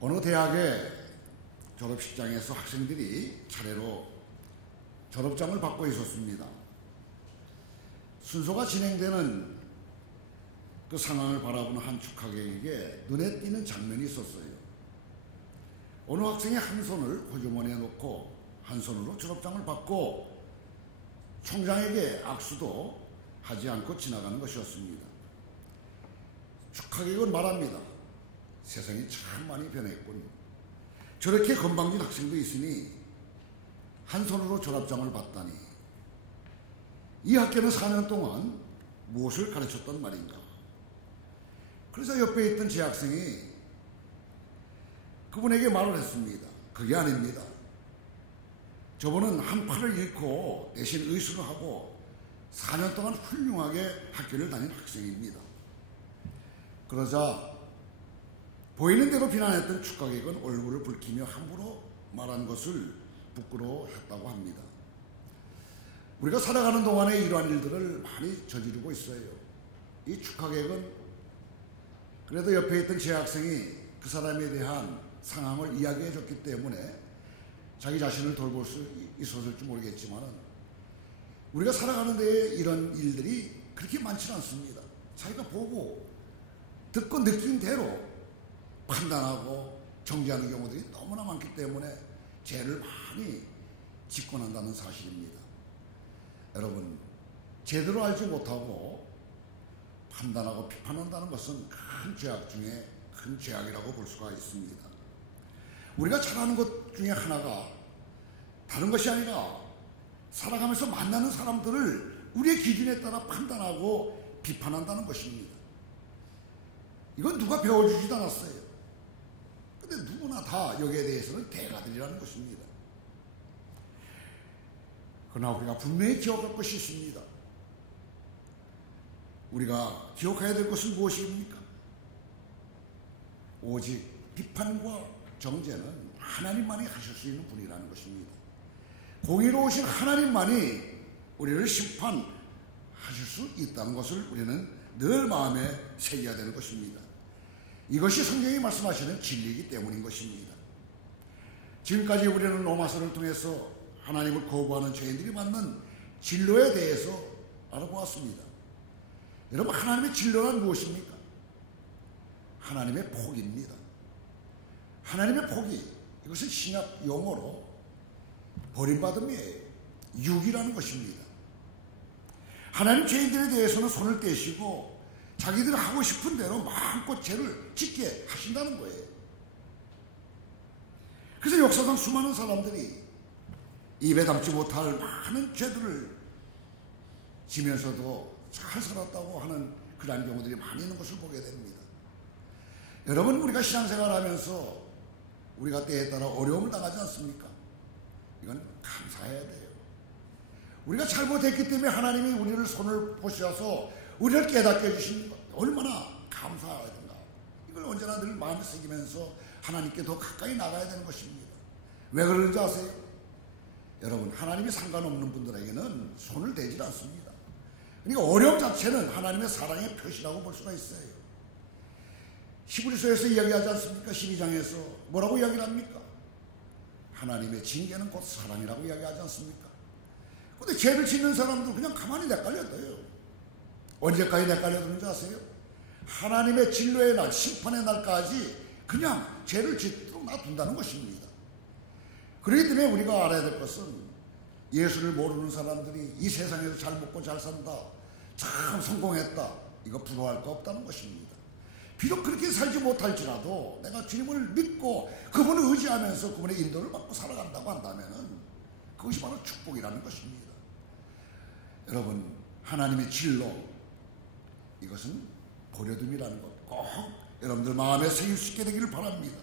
어느 대학의 졸업식장에서 학생들이 차례로 졸업장을 받고 있었습니다. 순서가 진행되는 그 상황을 바라보는 한 축하객에게 눈에 띄는 장면이 있었어요. 어느 학생이 한 손을 호주머니에 놓고 한 손으로 졸업장을 받고 총장에게 악수도 하지 않고 지나가는 것이었습니다. 축하객은 말합니다. 세상이 참 많이 변했군. 저렇게 건방진 학생도 있으니 한 손으로 졸업장을 받다니. 이 학교는 4년 동안 무엇을 가르쳤단 말인가. 그래서 옆에 있던 제 학생이 그분에게 말을 했습니다. 그게 아닙니다. 저분은 한 팔을 잃고 대신 의수를 하고 4년 동안 훌륭하게 학교를 다닌 학생입니다. 그러자 보이는 대로 비난했던 축하객은 얼굴을 붉히며 함부로 말한 것을 부끄러워했다고 합니다. 우리가 살아가는 동안에 이러한 일들을 많이 저지르고 있어요. 이 축하객은 그래도 옆에 있던 제 학생이 그 사람에 대한 상황을 이야기해 줬기 때문에 자기 자신을 돌볼 수 있었을지 모르겠지만 우리가 살아가는 데에 이런 일들이 그렇게 많지는 않습니다. 자기가 보고 듣고 느낀 대로 판단하고 정죄하는 경우들이 너무나 많기 때문에 죄를 많이 짓고 난다는 사실입니다. 여러분, 제대로 알지 못하고 판단하고 비판한다는 것은 큰 죄악 중에 큰 죄악이라고 볼 수가 있습니다. 우리가 잘하는 것 중에 하나가 다른 것이 아니라 살아가면서 만나는 사람들을 우리의 기준에 따라 판단하고 비판한다는 것입니다. 이건 누가 배워주지도 않았어요. 근데 누구나 다 여기에 대해서는 대가들이라는 것입니다. 그러나 우리가 분명히 기억할 것이 있습니다. 우리가 기억해야 될 것은 무엇입니까? 오직 비판과 정죄는 하나님만이 하실 수 있는 분이라는 것입니다. 공의로우신 하나님만이 우리를 심판하실 수 있다는 것을 우리는 늘 마음에 새겨야 되는 것입니다. 이것이 성경이 말씀하시는 진리이기 때문인 것입니다. 지금까지 우리는 로마서를 통해서 하나님을 거부하는 죄인들이 받는 진로에 대해서 알아보았습니다. 여러분, 하나님의 진로란 무엇입니까? 하나님의 복입니다. 하나님의 복이, 이것은 신약 용어로 버림받음이에요. 육이라는 것입니다. 하나님 죄인들에 대해서는 손을 떼시고 자기들이 하고 싶은 대로 마음껏 죄를 짓게 하신다는 거예요. 그래서 역사상 수많은 사람들이 입에 담지 못할 많은 죄들을 지면서도 잘 살았다고 하는 그러한 경우들이 많이 있는 것을 보게 됩니다. 여러분, 우리가 신앙생활하면서 우리가 때에 따라 어려움을 당하지 않습니까? 이건 감사해야 돼요. 우리가 잘못했기 때문에 하나님이 우리를 손을 보셔서 우리를 깨닫게 해주신 것 얼마나 감사하든가. 이걸 언제나 늘 마음에 새기면서 하나님께 더 가까이 나가야 되는 것입니다. 왜 그러는지 아세요? 여러분, 하나님이 상관없는 분들에게는 손을 대지 않습니다. 그러니까 어려움 자체는 하나님의 사랑의 표시라고 볼 수가 있어요. 히브리서에서 이야기하지 않습니까? 12장에서 뭐라고 이야기를 합니까? 하나님의 징계는 곧 사랑이라고 이야기하지 않습니까? 근데 죄를 짓는 사람들은 그냥 가만히 내깔려둬요. 언제까지 내깔려두는지 아세요? 하나님의 진로의 날, 심판의 날까지 그냥 죄를 짓도록 놔둔다는 것입니다. 그렇기 때문에 우리가 알아야 될 것은 예수를 모르는 사람들이 이 세상에서 잘 먹고 잘 산다, 참 성공했다, 이거 부러워할 거 없다는 것입니다. 비록 그렇게 살지 못할지라도 내가 주님을 믿고 그분을 의지하면서 그분의 인도를 받고 살아간다고 한다면 그것이 바로 축복이라는 것입니다. 여러분, 하나님의 진로, 이것은 버려둠이라는 것 꼭 여러분들 마음에 새길 수 있게 되기를 바랍니다.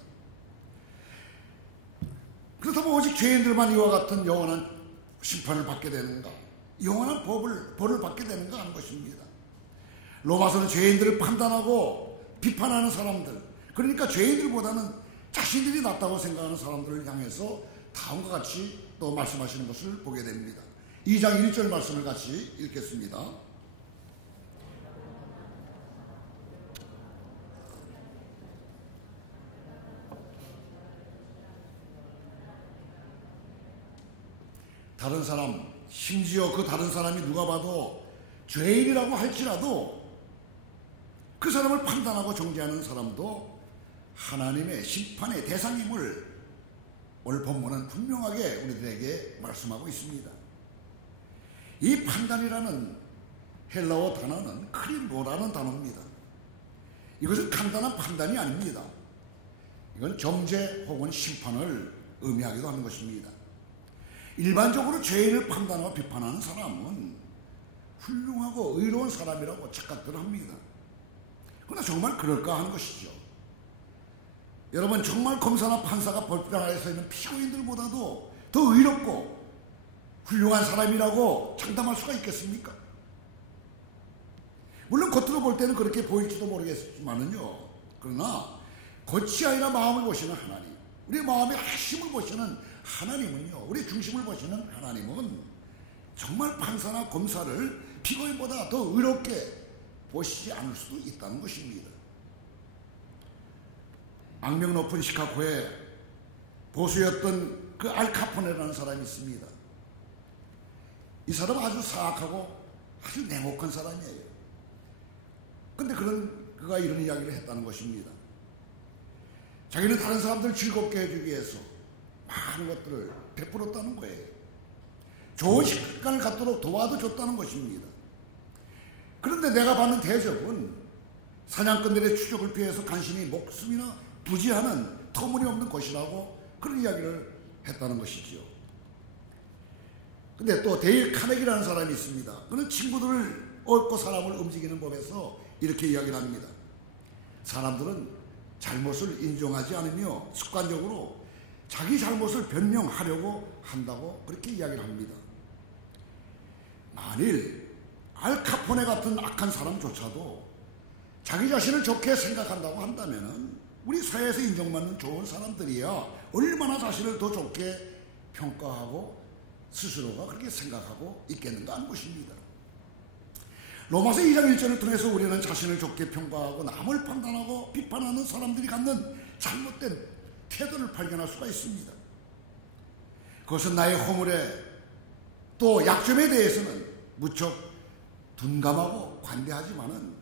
그렇다면 오직 죄인들만 이와 같은 영원한 심판을 받게 되는가, 영원한 벌을 받게 되는가 하는 것입니다. 로마서는 죄인들을 판단하고 비판하는 사람들, 그러니까 죄인들보다는 자신들이 낫다고 생각하는 사람들을 향해서 다음과 같이 또 말씀하시는 것을 보게 됩니다. 2장 1절 말씀을 같이 읽겠습니다. 다른 사람, 심지어 그 다른 사람이 누가 봐도 죄인이라고 할지라도 그 사람을 판단하고 정죄하는 사람도 하나님의 심판의 대상임을 오늘 본문은 분명하게 우리들에게 말씀하고 있습니다. 이 판단이라는 헬라어 단어는 크리노라는 단어입니다. 이것은 간단한 판단이 아닙니다. 이건 정죄 혹은 심판을 의미하기도 하는 것입니다. 일반적으로 죄인을 판단하고 비판하는 사람은 훌륭하고 의로운 사람이라고 착각들을 합니다. 그러나 정말 그럴까 하는 것이죠. 여러분, 정말 검사나 판사가 법정 아래에 서 있는 피고인들보다도 더 의롭고 훌륭한 사람이라고 장담할 수가 있겠습니까? 물론 겉으로 볼 때는 그렇게 보일지도 모르겠지만은요. 그러나 겉이 아니라 마음을 보시는 하나님, 우리 마음의 핵심을 보시는 하나님은요, 우리 중심을 보시는 하나님은 정말 판사나 검사를 피고인보다 더 의롭게 보시지 않을 수도 있다는 것입니다. 악명 높은 시카고에 보수였던 그 알카포네라는 사람이 있습니다. 이 사람은 아주 사악하고 아주 냉혹한 사람이에요. 근데 그가 이런 이야기를 했다는 것입니다. 자기는 다른 사람들을 즐겁게 해주기 위해서 많은 것들을 베풀었다는 거예요. 좋은 식관을 갖도록 도와줬다는 것입니다. 그런데 내가 받는 대접은 사냥꾼들의 추적을 피해서 간신히 목숨이나 부지하는 터무니없는 것이라고 그런 이야기를 했다는 것이지요. 근데 또 데일 카네기라는 사람이 있습니다. 그는 친구들을 얻고 사람을 움직이는 법에서 이렇게 이야기를 합니다. 사람들은 잘못을 인정하지 않으며 습관적으로 자기 잘못을 변명하려고 한다고 그렇게 이야기를 합니다. 만일 알카포네 같은 악한 사람조차도 자기 자신을 좋게 생각한다고 한다면 우리 사회에서 인정받는 좋은 사람들이야 얼마나 자신을 더 좋게 평가하고 스스로가 그렇게 생각하고 있겠는가 하는 것입니다. 로마서 2장 1절을 통해서 우리는 자신을 좋게 평가하고 남을 판단하고 비판하는 사람들이 갖는 잘못된 태도를 발견할 수가 있습니다. 그것은 나의 허물에 또 약점에 대해서는 무척 둔감하고 관대하지만은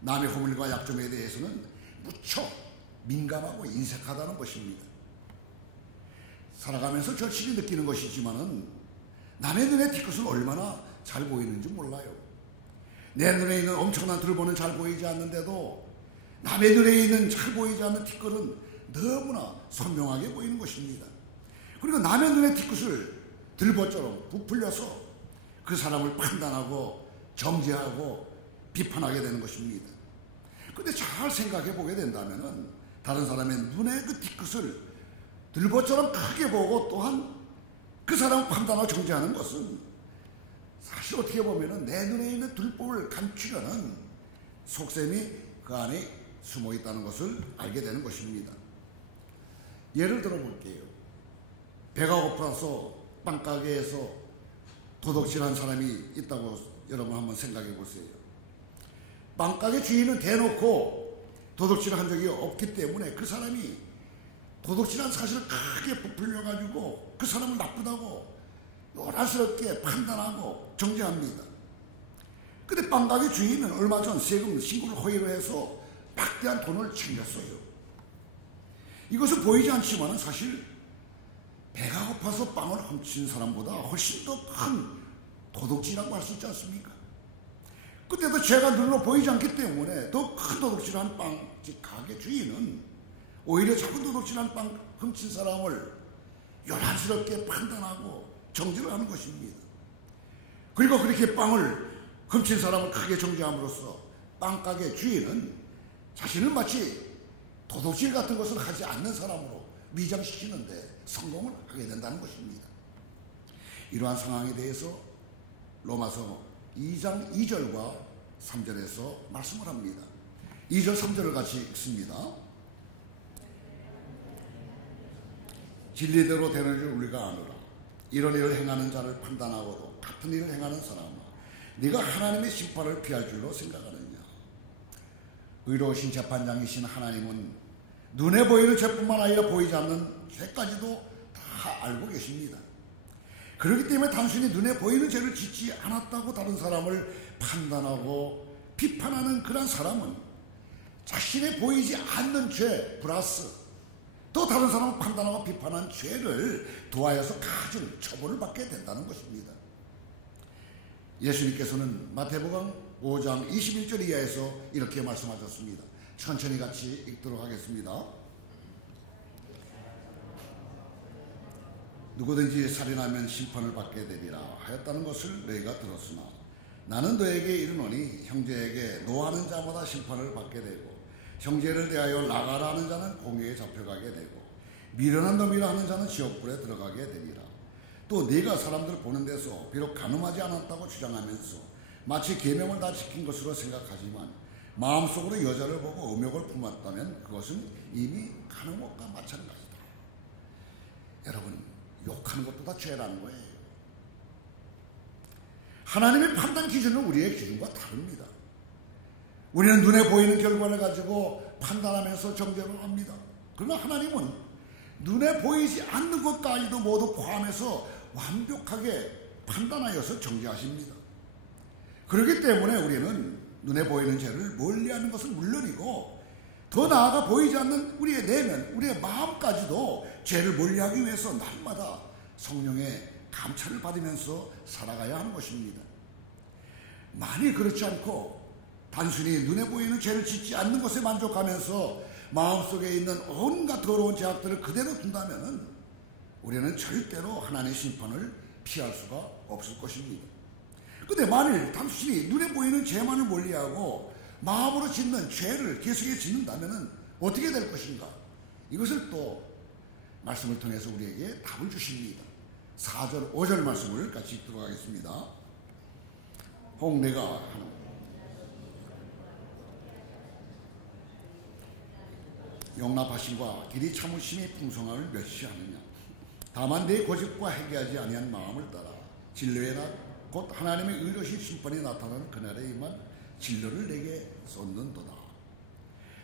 남의 허물과 약점에 대해서는 무척 민감하고 인색하다는 것입니다. 살아가면서 절실히 느끼는 것이지만은 남의 눈에 뒤끝은 얼마나 잘 보이는지 몰라요. 내 눈에 있는 엄청난 들보는 잘 보이지 않는데도 남의 눈에 있는 잘 보이지 않는 뒤끝은 너무나 선명하게 보이는 것입니다. 그리고 남의 눈의 뒤끝을 들보처럼 부풀려서 그 사람을 판단하고 정죄하고 비판하게 되는 것입니다. 그런데 잘 생각해 보게 된다면 다른 사람의 눈의 그 뒤끝을 들보처럼 크게 보고 또한 그 사람을 판단하고 정죄하는 것은 사실 어떻게 보면 내 눈에 있는 들보를 감추려는 속셈이 그 안에 숨어 있다는 것을 알게 되는 것입니다. 예를 들어 볼게요. 배가 고파서 빵가게에서 도둑질한 사람이 있다고 여러분 한번 생각해 보세요. 빵가게 주인은 대놓고 도둑질을 한 적이 없기 때문에 그 사람이 도둑질한 사실을 크게 부풀려가지고 그 사람을 나쁘다고 요란스럽게 판단하고 정죄합니다. 근데 빵가게 주인은 얼마 전 세금 신고를 허위로 해서 막대한 돈을 챙겼어요. 이것은 보이지 않지만 사실 배가 고파서 빵을 훔친 사람보다 훨씬 더 큰 도둑질이라고 할 수 있지 않습니까? 그때도 죄가 눈으로 보이지 않기 때문에 더 큰 도둑질한 빵집 가게 주인은 오히려 작은 도둑질한 빵 훔친 사람을 요란스럽게 판단하고 정죄를 하는 것입니다. 그리고 그렇게 빵을 훔친 사람을 크게 정죄함으로써 빵가게 주인은 자신을 마치 도둑질 같은 것을 하지 않는 사람으로 위장시키는데 성공을 하게 된다는 것입니다. 이러한 상황에 대해서 로마서 2장 2절과 3절에서 말씀을 합니다. 2절 3절을 같이 읽습니다. 진리대로 되는 줄 우리가 아노라. 이런 일을 행하는 자를 판단하고도 같은 일을 행하는 사람아, 네가 하나님의 심판을 피할 줄로 생각하느냐. 의로우신 재판장이신 하나님은 눈에 보이는 죄뿐만 아니라 보이지 않는 죄까지도 다 알고 계십니다. 그렇기 때문에 단순히 눈에 보이는 죄를 짓지 않았다고 다른 사람을 판단하고 비판하는 그런 사람은 자신의 보이지 않는 죄 플러스 또 다른 사람을 판단하고 비판한 죄를 도하여서 가진 처벌을 받게 된다는 것입니다. 예수님께서는 마태복음 5장 21절 이하에서 이렇게 말씀하셨습니다. 천천히 같이 읽도록 하겠습니다. 누구든지 살인하면 심판을 받게 되리라 하였다는 것을 너희가 들었으나 나는 너에게 이르노니 형제에게 노하는 자마다 심판을 받게 되고 형제를 대하여 나가라 하는 자는 공회에 잡혀가게 되고 미련한 놈이라 하는 자는 지옥불에 들어가게 되리라. 또 네가 사람들 보는 데서 비록 간음하지 않았다고 주장하면서 마치 계명을 다 지킨 것으로 생각하지만 마음속으로 여자를 보고 음욕을 품었다면 그것은 이미 간음과 마찬가지다. 여러분, 욕하는 것도 다 죄라는 거예요. 하나님의 판단 기준은 우리의 기준과 다릅니다. 우리는 눈에 보이는 결과를 가지고 판단하면서 정죄를 합니다. 그러나 하나님은 눈에 보이지 않는 것까지도 모두 포함해서 완벽하게 판단하여서 정죄하십니다. 그렇기 때문에 우리는 눈에 보이는 죄를 멀리하는 것은 물론이고 더 나아가 보이지 않는 우리의 내면, 우리의 마음까지도 죄를 멀리하기 위해서 날마다 성령의 감찰을 받으면서 살아가야 하는 것입니다. 만일 그렇지 않고 단순히 눈에 보이는 죄를 짓지 않는 것에 만족하면서 마음속에 있는 온갖 더러운 죄악들을 그대로 둔다면 우리는 절대로 하나님의 심판을 피할 수가 없을 것입니다. 그런데 만일 단순히 눈에 보이는 죄만을 멀리하고 마음으로 짓는 죄를 계속해 짓는다면 어떻게 될 것인가? 이것을 또 말씀을 통해서 우리에게 답을 주십니다. 4절, 5절 말씀을 같이 읽도록 하겠습니다. 혹 내가 용납하심과 길이 참으심이 풍성함을 멸시하느냐. 다만 내 고집과 회개하지 아니한 마음을 따라 진노의 날 곧 하나님의 의로우신 심판이 나타나는 그날에 임한 진노를 내게 쏟는도다.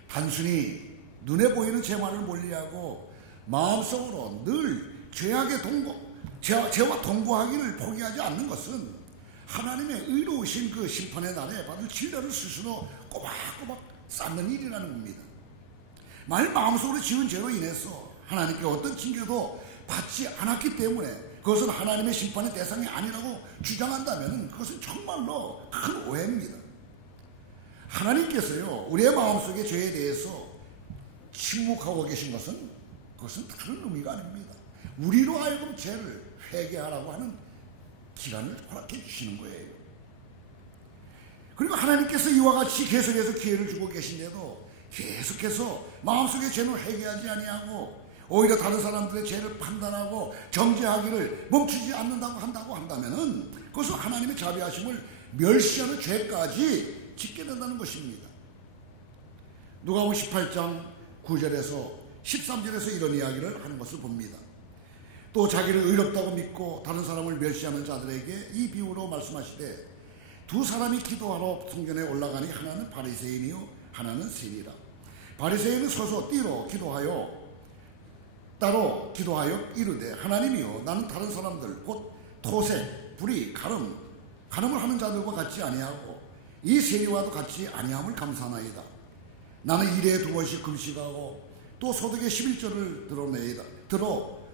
단순히 눈에 보이는 죄만을 멀리하고 마음속으로 늘 죄와 동거하기를 포기하지 않는 것은 하나님의 의로우신 그 심판의 날에 받을 진노를 스스로 꼬박꼬박 쌓는 일이라는 겁니다. 만일 마음속으로 지은 죄로 인해서 하나님께 어떤 징계도 받지 않았기 때문에 그것은 하나님의 심판의 대상이 아니라고 주장한다면 그것은 정말로 큰 오해입니다. 하나님께서요, 우리의 마음속의 죄에 대해서 침묵하고 계신 것은 그것은 다른 의미가 아닙니다. 우리로 하여금 죄를 회개하라고 하는 기간을 허락해 주시는 거예요. 그리고 하나님께서 이와 같이 계속해서 기회를 주고 계신데도 계속해서 마음속의 죄는 회개하지 아니하고 오히려 다른 사람들의 죄를 판단하고 정죄하기를 멈추지 않는다고 한다면은 그것은 하나님의 자비하심을 멸시하는 죄까지 짓게 된다는 것입니다. 누가복음 18장 9절에서 13절에서 이런 이야기를 하는 것을 봅니다. 또 자기를 의롭다고 믿고 다른 사람을 멸시하는 자들에게 이 비유로 말씀하시되 두 사람이 기도하러 성전에 올라가니 하나는 바리새인이요 하나는 세리라. 바리새인은 서서 띠로 따로 기도하여 이르되 하나님이여 나는 다른 사람들 곧 토색, 불의, 간음을 하는 자들과 같지 아니하고 이 세리와도 같지 아니함을 감사하나이다. 나는 일에 2번씩 금식하고 또 소득의 11조를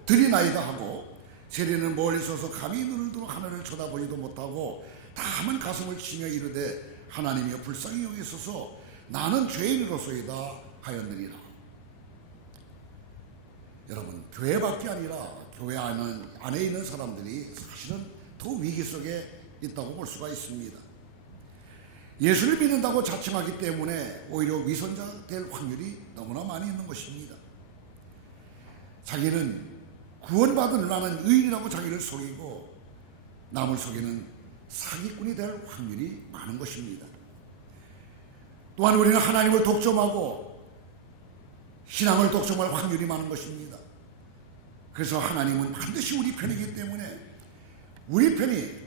드리나이다 하고 세리는 멀리 서서 감히 눈을 들어 하늘을 쳐다보지도 못하고 다만 가슴을 치며 이르되 하나님이여 불쌍히 여기소서 나는 죄인으로소이다 하였느니라. 여러분, 교회밖에 아니라 교회 안에 있는 사람들이 사실은 더 위기 속에 있다고 볼 수가 있습니다. 예수를 믿는다고 자청하기 때문에 오히려 위선자 될 확률이 너무나 많이 있는 것입니다. 자기는 구원받은 나는 의인이라고 자기를 속이고 남을 속이는 사기꾼이 될 확률이 많은 것입니다. 또한 우리는 하나님을 독점하고 신앙을 독점할 확률이 많은 것입니다. 그래서 하나님은 반드시 우리 편이기 때문에 우리 편이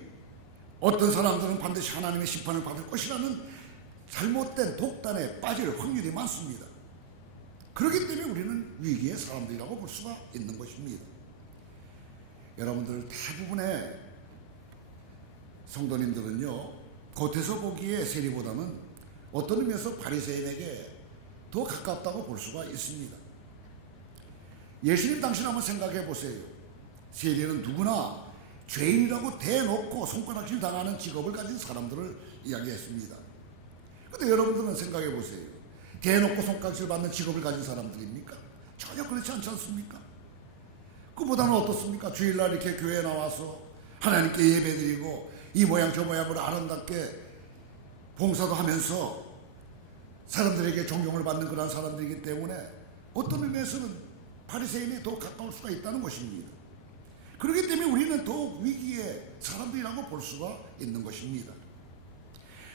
어떤 사람들은 반드시 하나님의 심판을 받을 것이라는 잘못된 독단에 빠질 확률이 많습니다. 그렇기 때문에 우리는 위기의 사람들이라고 볼 수가 있는 것입니다. 여러분들 대부분의 성도님들은요, 겉에서 보기에 세리보다는 어떤 의미에서 바리새인에게 더 가깝다고 볼 수가 있습니다. 예수님 당신 한번 생각해 보세요. 세리는 누구나 죄인이라고 대놓고 손가락질 당하는 직업을 가진 사람들을 이야기했습니다. 그런데 여러분들은 생각해 보세요. 대놓고 손가락질 받는 직업을 가진 사람들입니까? 전혀 그렇지 않지 않습니까? 그보다는 어떻습니까? 주일날 이렇게 교회에 나와서 하나님께 예배드리고 이 모양 저 모양으로 아름답게 봉사도 하면서 사람들에게 존경을 받는 그런 사람들이기 때문에 어떤 의미에서는 바리새인에 더 가까울 수가 있다는 것입니다. 그렇기 때문에 우리는 더 위기의 사람들이라고 볼 수가 있는 것입니다.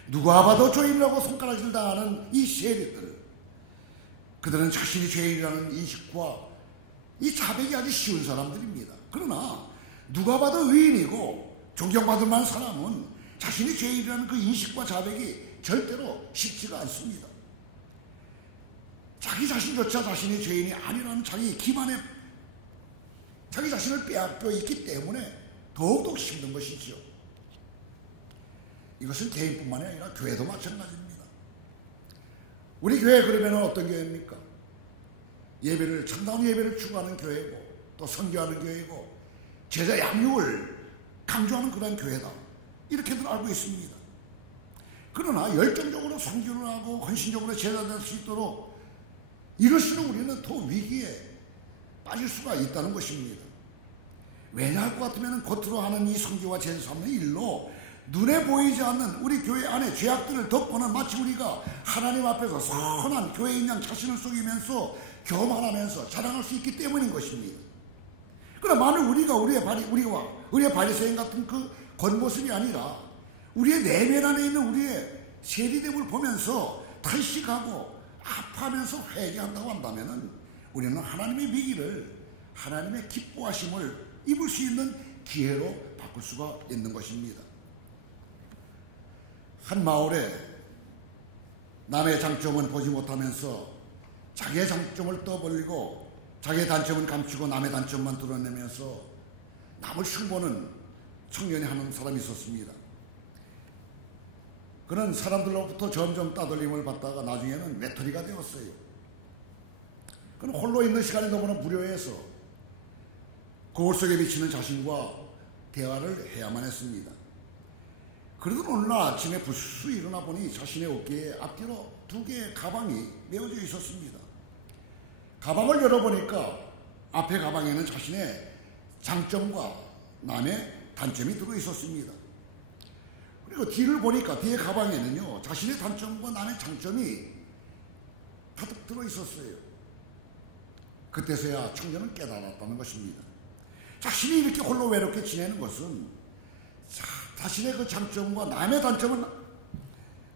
누가 봐도 죄인이라고 손가락질 당하는 이 세리들, 그들은 자신이 죄인이라는 인식과 이 자백이 아주 쉬운 사람들입니다. 그러나 누가 봐도 의인이고 존경받을 만한 사람은 자신이 죄인이라는 그 인식과 자백이 절대로 쉽지가 않습니다. 자기 자신조차 자신이 죄인이 아니라는 자기 기반에 자기 자신을 빼앗겨 있기 때문에 더욱더 힘든 것이죠. 이것은 개인뿐만이 아니라 교회도 마찬가지입니다. 우리 교회 그러면 어떤 교회입니까? 예배를, 참다운 예배를 추구하는 교회고, 또 선교하는 교회고, 제자 양육을 강조하는 그런 교회다, 이렇게들 알고 있습니다. 그러나 열정적으로 선교를 하고 헌신적으로 제자 될 수 있도록 이럴수록 우리는 더 위기에 빠질 수가 있다는 것입니다. 왜냐 할 것 같으면 겉으로 하는 이 선교와 제자 삼는 일로 눈에 보이지 않는 우리 교회 안에 죄악들을 덮고는 마치 우리가 하나님 앞에서 선한 교회인 양 자신을 속이면서 교만하면서 자랑할 수 있기 때문인 것입니다. 그러나 만일 우리가 우리의 바리새인 같은 그 겉모습이 아니라 우리의 내면 안에 있는 우리의 세리됨을 보면서 탄식하고 아파하면서 회개한다고 한다면 우리는 하나님의 위기를, 하나님의 기뻐하심을 입을 수 있는 기회로 바꿀 수가 있는 것입니다. 한 마을에 남의 장점은 보지 못하면서 자기의 장점을 떠벌리고 자기의 단점은 감추고 남의 단점만 드러내면서 남을 흉보는 청년이 하는 사람이 있었습니다. 그는 사람들로부터 점점 따돌림을 받다가 나중에는 외톨이가 되었어요. 그는 홀로 있는 시간이 너무나 무료해서 거울 속에 비치는 자신과 대화를 해야만 했습니다. 그러던 어느 날 아침에 불쑥 일어나 보니 자신의 어깨에 앞뒤로 2개의 가방이 메어져 있었습니다. 가방을 열어보니까 앞에 가방에는 자신의 장점과 남의 단점이 들어있었습니다. 그리고 뒤를 보니까 뒤에 가방에는요, 자신의 단점과 남의 장점이 가득 들어있었어요. 그때서야 청년은 깨달았다는 것입니다. 자신이 이렇게 홀로 외롭게 지내는 것은 자신의 그 장점과 남의 단점을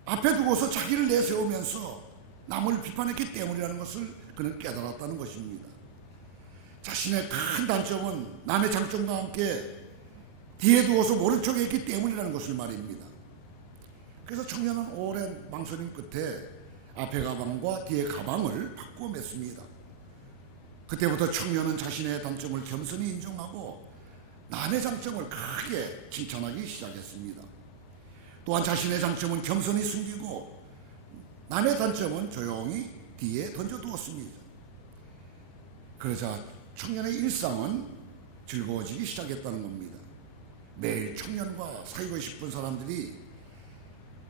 앞에 두고서 자기를 내세우면서 남을 비판했기 때문이라는 것을 그는 깨달았다는 것입니다. 자신의 큰 단점은 남의 장점과 함께 뒤에 두어서 모른 척에 있기 때문이라는 것을 말입니다. 그래서 청년은 오랜 망설임 끝에 앞에 가방과 뒤에 가방을 바꾸어 맸습니다. 그때부터 청년은 자신의 단점을 겸손히 인정하고 남의 장점을 크게 칭찬하기 시작했습니다. 또한 자신의 장점은 겸손히 숨기고 남의 단점은 조용히 뒤에 던져두었습니다. 그러자 청년의 일상은 즐거워지기 시작했다는 겁니다. 매일 청년과 사귀고 싶은 사람들이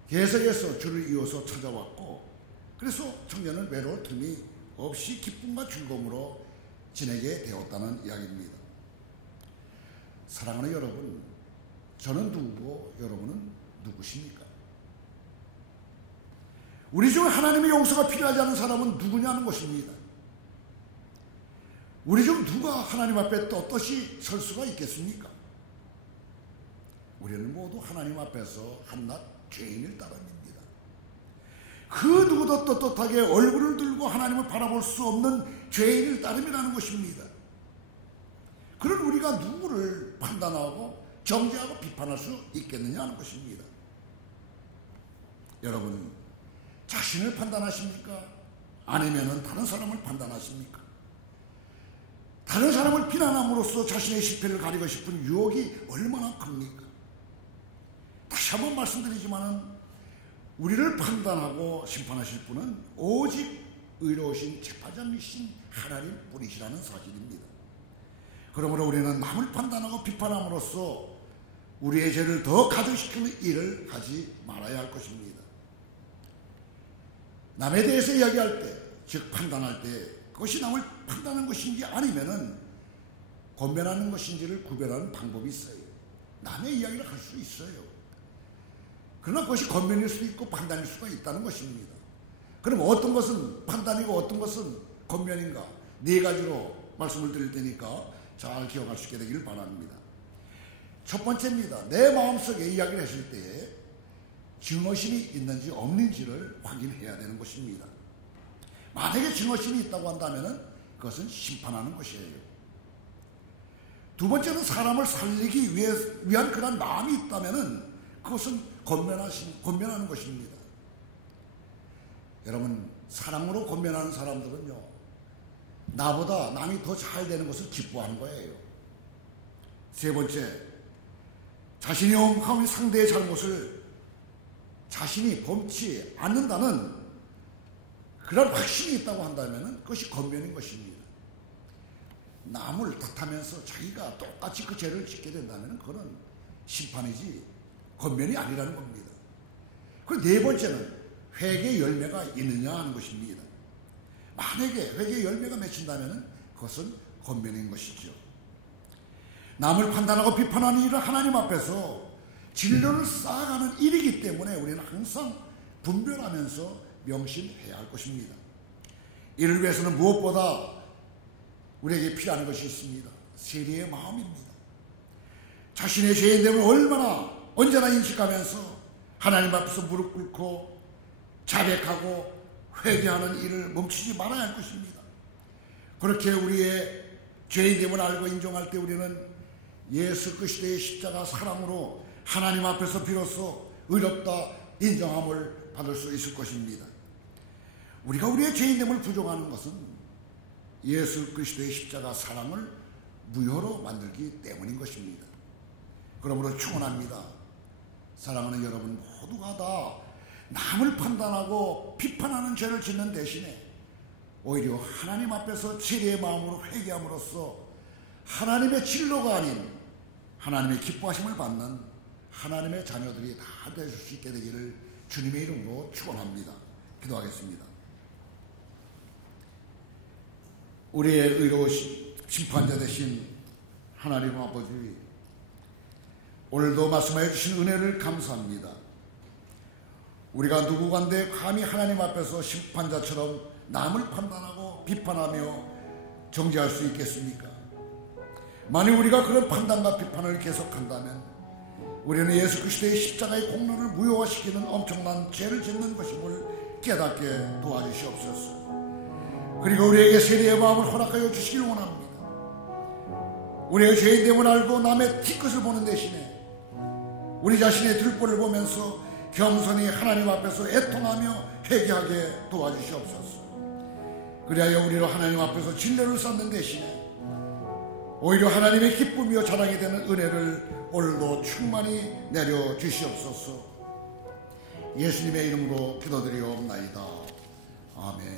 계속해서 줄을 이어서 찾아왔고, 그래서 청년은 외로울 틈이 없이 기쁨과 즐거움으로 지내게 되었다는 이야기입니다. 사랑하는 여러분, 저는 누구고 여러분은 누구십니까? 우리 중 하나님의 용서가 필요하지 않은 사람은 누구냐는 것입니다. 우리 중 누가 하나님 앞에 떳떳이 설 수가 있겠습니까? 우리는 모두 하나님 앞에서 한낱 죄인일 따름입니다. 그 누구도 떳떳하게 얼굴을 들고 하나님을 바라볼 수 없는 죄인일 따름이라는 것입니다. 그런 우리가 누구를 판단하고 정죄하고 비판할 수 있겠느냐 하는 것입니다. 여러분, 자신을 판단하십니까? 아니면 다른 사람을 판단하십니까? 다른 사람을 비난함으로써 자신의 실패를 가리고 싶은 유혹이 얼마나 큽니까? 다시 한번 말씀드리지만은 우리를 판단하고 심판하실 분은 오직 의로우신 재판장이신 하나님 뿐이시라는 사실입니다. 그러므로 우리는 남을 판단하고 비판함으로써 우리의 죄를 더 가중시키는 일을 하지 말아야 할 것입니다. 남에 대해서 이야기할 때, 즉 판단할 때 그것이 남을 판단하는 것인지 아니면은 권면하는 것인지를 구별하는 방법이 있어요. 남의 이야기를 할 수 있어요. 그러나 그것이 권면일 수도 있고 판단일 수가 있다는 것입니다. 그럼 어떤 것은 판단이고 어떤 것은 권면인가? 네 가지로 말씀을 드릴 테니까 잘 기억할 수 있게 되기를 바랍니다. 첫 번째입니다. 내 마음속에 이야기를 했을 때에 증오심이 있는지 없는지를 확인해야 되는 것입니다. 만약에 증오심이 있다고 한다면 그것은 심판하는 것이에요. 두 번째는 사람을 살리기 위한 그런 마음이 있다면 그것은 권면하는 것입니다. 여러분, 사랑으로 권면하는 사람들은요, 나보다 남이 더 잘 되는 것을 기뻐하는 거예요. 세 번째, 자신이 옹호하는 상대의 잘못을 자신이 범치 않는다는 그런 확신이 있다고 한다면 그것이 권면인 것입니다. 남을 탓하면서 자기가 똑같이 그 죄를 짓게 된다면 그건 심판이지 권면이 아니라는 겁니다. 그리고 네 번째는 회개 열매가 있느냐 하는 것입니다. 만약에 회개 열매가 맺힌다면 그것은 권면인 것이죠. 남을 판단하고 비판하는 일은 하나님 앞에서 진로를 쌓아가는 일이기 때문에 우리는 항상 분별하면서 명심해야 할 것입니다. 이를 위해서는 무엇보다 우리에게 필요한 것이 있습니다. 세리의 마음입니다. 자신의 죄인됨을 언제나 인식하면서 하나님 앞에서 무릎 꿇고 자백하고 회개하는 일을 멈추지 말아야 할 것입니다. 그렇게 우리의 죄인됨을 알고 인정할 때 우리는 예수 그리스도의 십자가 사랑으로 하나님 앞에서 비로소 의롭다 인정함을 받을 수 있을 것입니다. 우리가 우리의 죄인됨을 부정하는 것은 예수 그리스도의 십자가 사랑을 무효로 만들기 때문인 것입니다. 그러므로 축원합니다. 사랑하는 여러분 모두가 다 남을 판단하고 비판하는 죄를 짓는 대신에 오히려 하나님 앞에서 제리의 마음으로 회개함으로써 하나님의 진로가 아닌 하나님의 기뻐하심을 받는 하나님의 자녀들이 다 될 수 있게 되기를 주님의 이름으로 축원합니다. 기도하겠습니다. 우리의 의로우신 심판자 되신 하나님 아버지, 오늘도 말씀하여 주신 은혜를 감사합니다. 우리가 누구간데 감히 하나님 앞에서 심판자처럼 남을 판단하고 비판하며 정죄할 수 있겠습니까? 만일 우리가 그런 판단과 비판을 계속한다면 우리는 예수 그리스도의 십자가의 공로를 무효화시키는 엄청난 죄를 짓는 것임을 깨닫게 도와주시옵소서. 그리고 우리에게 세리의 마음을 허락하여 주시길 원합니다. 우리의 죄인됨을 알고 남의 뒤끝을 보는 대신에 우리 자신의 들보를 보면서 겸손히 하나님 앞에서 애통하며 회개하게 도와주시옵소서. 그리하여 우리로 하나님 앞에서 진례를 쌓는 대신에 오히려 하나님의 기쁨이요 자랑이 되는 은혜를 오늘도 충만히 내려주시옵소서. 예수님의 이름으로 기도드리옵나이다. 아멘.